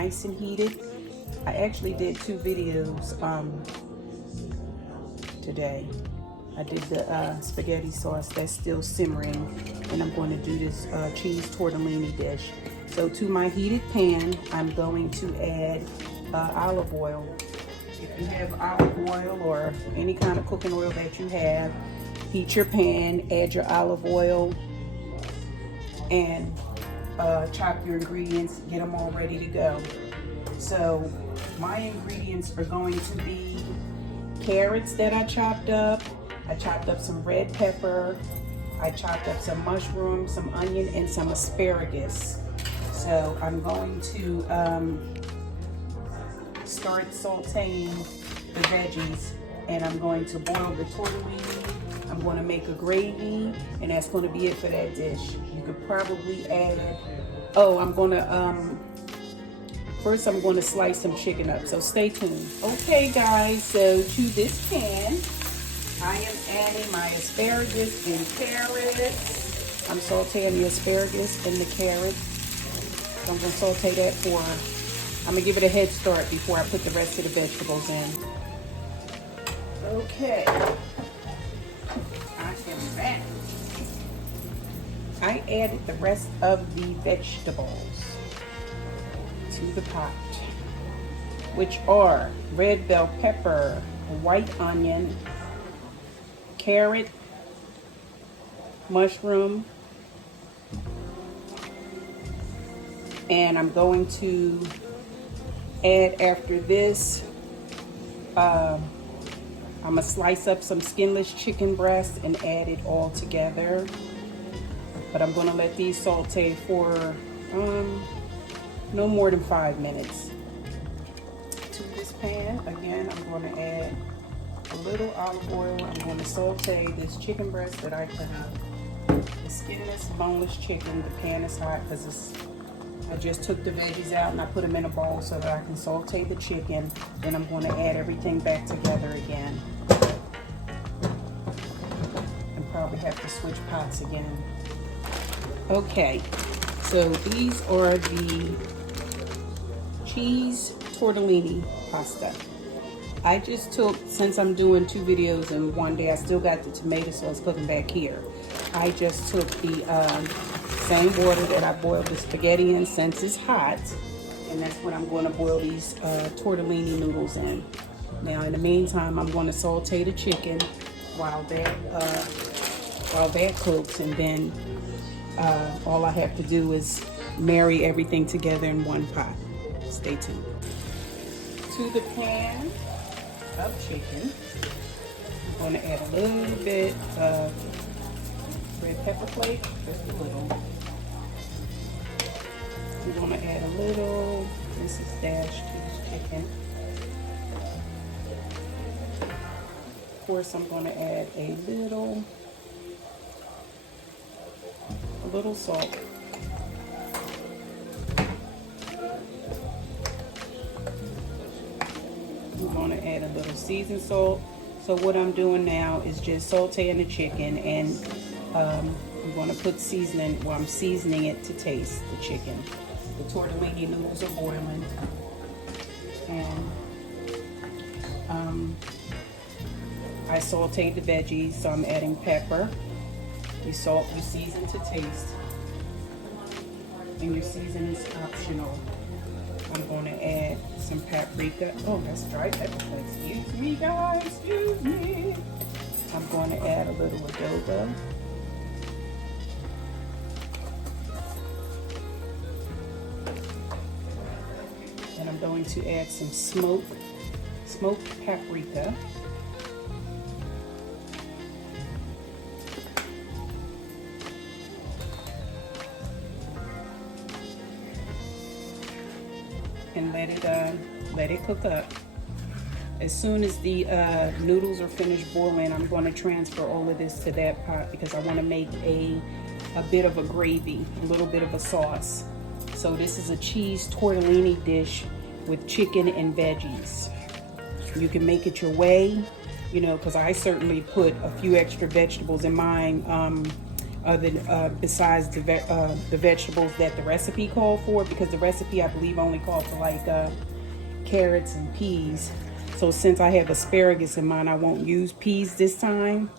nice and heated. I actually did 2 videos today. I did the spaghetti sauce that's still simmering, and I'm going to do this cheese tortellini dish. So to my heated pan, I'm going to add olive oil. If you have olive oil or any kind of cooking oil that you have, heat your pan, add your olive oil, and chop your ingredients, get them all ready to go. So my ingredients are going to be carrots that I chopped up. I chopped up some red pepper. I chopped up some mushrooms, some onion, and some asparagus. So I'm going to start sauteing the veggies, and I'm going to boil the tortellini. I'm going to make a gravy, and that's going to be it for that dish. You could probably add, first I'm going to slice some chicken up, so stay tuned. Okay guys, so to this pan, I am adding my asparagus and carrots. I'm sauteing the asparagus and the carrots. So I'm going to saute that I'm going to give it a head start before I put the rest of the vegetables in. Okay. I am back. I added the rest of the vegetables to the pot, which are red bell pepper, white onion, carrot, mushroom, and I'm going to add after this, I'm gonna slice up some skinless chicken breast and add it all together. But I'm gonna let these saute for no more than 5 minutes. To this pan, again, I'm gonna add a little olive oil. I'm going to saute this chicken breast that I cut up. The skinless, boneless chicken. The pan is hot because I just took the veggies out and I put them in a bowl so that I can saute the chicken. Then I'm going to add everything back together again. And probably have to switch pots again. Okay, so these are the cheese tortellini pasta. I just took, since I'm doing 2 videos in one day, I still got the tomato sauce cooking back here. I just took the same water that I boiled the spaghetti in, since it's hot, and that's what I'm going to boil these tortellini noodles in. Now, in the meantime, I'm going to saute the chicken while that cooks, and then all I have to do is marry everything together in one pot. Stay tuned. To the pan of chicken, I'm going to add a little bit of red pepper flake, just a little. We're going to add a little, this is dash cheese chicken. Of course, I'm going to add a little salt. We're going to add a little seasoned salt. So what I'm doing now is just sauteing the chicken, and I'm going to put seasoning, well, I'm seasoning it to taste the chicken. The tortellini noodles are boiling, and I sauteed the veggies, so I'm adding pepper. You salt, you season to taste, and your seasoning is optional. I'm going to add some paprika. Oh, that's dried pepper. Excuse me, guys. Excuse me. I'm going to add a little adobo. And I'm going to add some smoked paprika. And let it cook up. As soon as the noodles are finished boiling, I'm going to transfer all of this to that pot because I want to make a bit of a gravy, a little bit of a sauce. So this is a cheese tortellini dish with chicken and veggies. You can make it your way, you know, because I certainly put a few extra vegetables in mine. besides the vegetables that the recipe called for, because the recipe I believe only called for like carrots and peas. So since I have asparagus in mine, I won't use peas this time.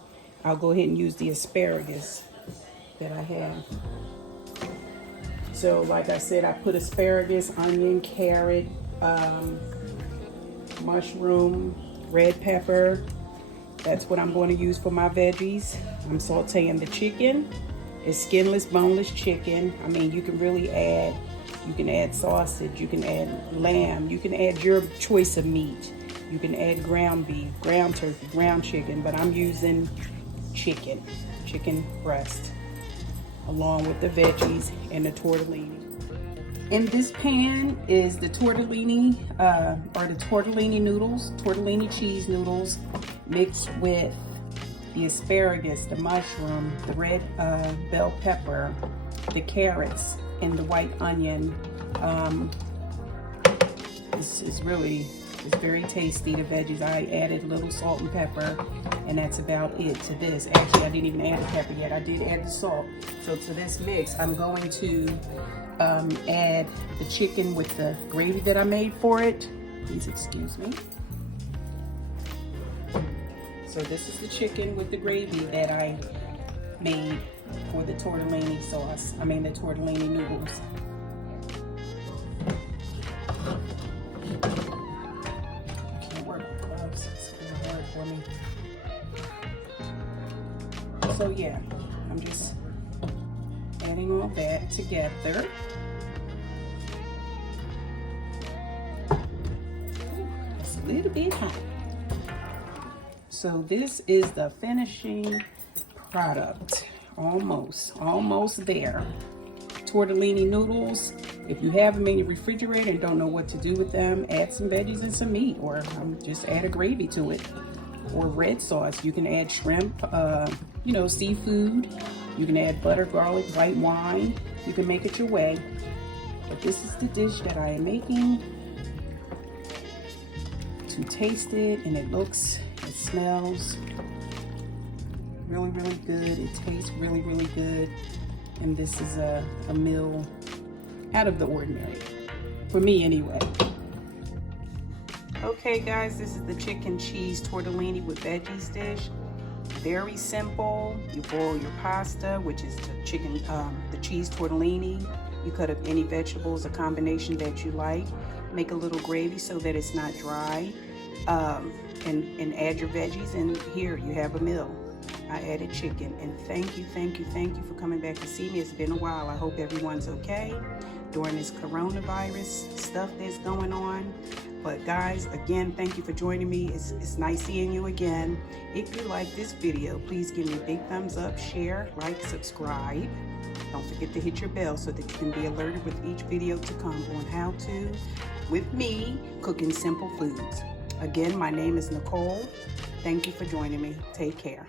I'll go ahead and use the asparagus that I have. So like I said, I put asparagus, onion, carrot, mushroom, red pepper. That's what I'm going to use for my veggies. I'm sauteing the chicken. It's skinless, boneless chicken. I mean, you can really add, you can add sausage, you can add lamb, you can add your choice of meat. You can add ground beef, ground turkey, ground chicken, but I'm using chicken breast, along with the veggies and the tortellini. In this pan is the tortellini, or the tortellini noodles, tortellini cheese noodles, mixed with the asparagus, the mushroom, the red bell pepper, the carrots, and the white onion. It's very tasty, the veggies. I added a little salt and pepper, and that's about it to this. Actually, I didn't even add the pepper yet. I did add the salt. So to this mix, I'm going to add the chicken with the gravy that I made for it. Please excuse me. So this is the chicken with the gravy that I made for the tortellini sauce. I mean the tortellini noodles. For me. So yeah, I'm just adding all that together. It's a little bit hot. So this is the finishing product. Almost there. Tortellini noodles. If you have them in your refrigerator and don't know what to do with them, add some veggies and some meat, or just add a gravy to it. Or red sauce. You can add shrimp, seafood. You can add butter, garlic, white wine. You can make it your way. But this is the dish that I am making to taste it, and it smells really, really good. It tastes really, really good. And this is a meal out of the ordinary. For me, anyway. Okay guys, this is the chicken cheese tortellini with veggies dish. Very simple. You boil your pasta, which is the cheese tortellini. You cut up any vegetables, a combination that you like. Make a little gravy so that it's not dry. And add your veggies, and here you have a meal. I added chicken, and thank you for coming back to see me. It's been a while. I hope everyone's okay during this coronavirus stuff that's going on. But guys, again, thank you for joining me. It's nice seeing you again. If you like this video, please give me a big thumbs up, share, like, subscribe. Don't forget to hit your bell so that you can be alerted with each video to come on how to, with me, cooking simple foods. Again, my name is Nicole. Thank you for joining me. Take care.